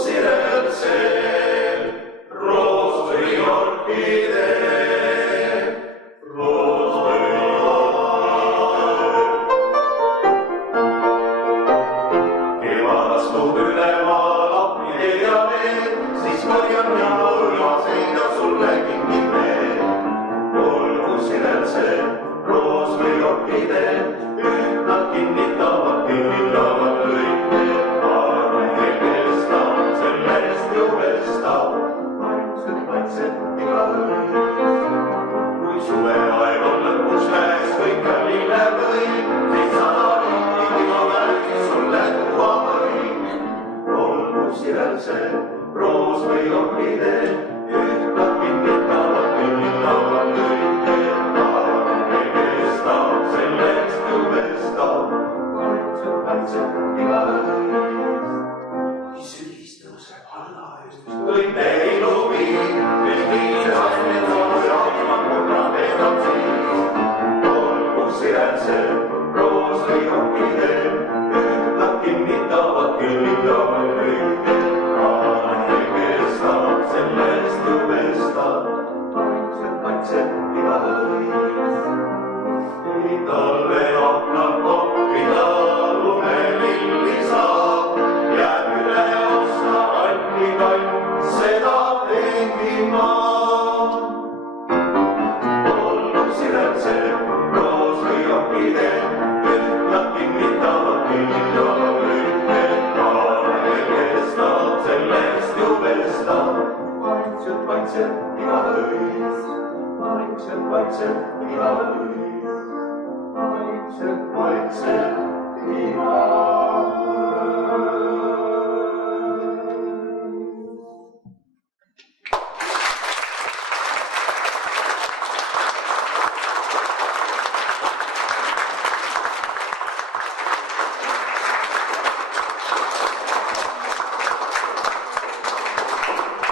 sirel see, roos või orkidee, roos või orkidee. Kevad astub üle maa lappi ja veel, siis korjan ja urmaseina sulle kingin veel. Olgu sirel see, roos või orkidee, nad kinnitavad lõike. Vaikselt igaüks, kui suveaeg on lõpus käes, kõik on lille võim, siis sada riiki minu värgis sulle tuua võim. Olgu sirel see, roos või orkidee, ühtnad kinnitavad künnitavad lõike. Taane kestab, sellest ju vestab, vaikselt igaüks. Kui sügis tõuseb alla ööst, õnne ei lubi, mis viises astmed on jaotamad murrad edab siis. Olgu sirel see, roos või orkidee, ühtnad kinnitavad künnitavad lõike. Taane kestab, sellest ju vestab, vaikselt igaüks. Ei talve aknal toppida lumelilli saab, jääb üle osta annikall, seda teenin ma. Olgu sirel see, roos või orkidee, ühtnad kinnitavad künnitavad lõike. Taane kestab, sellest ju vestab, vaikselt igaüks, vaikselt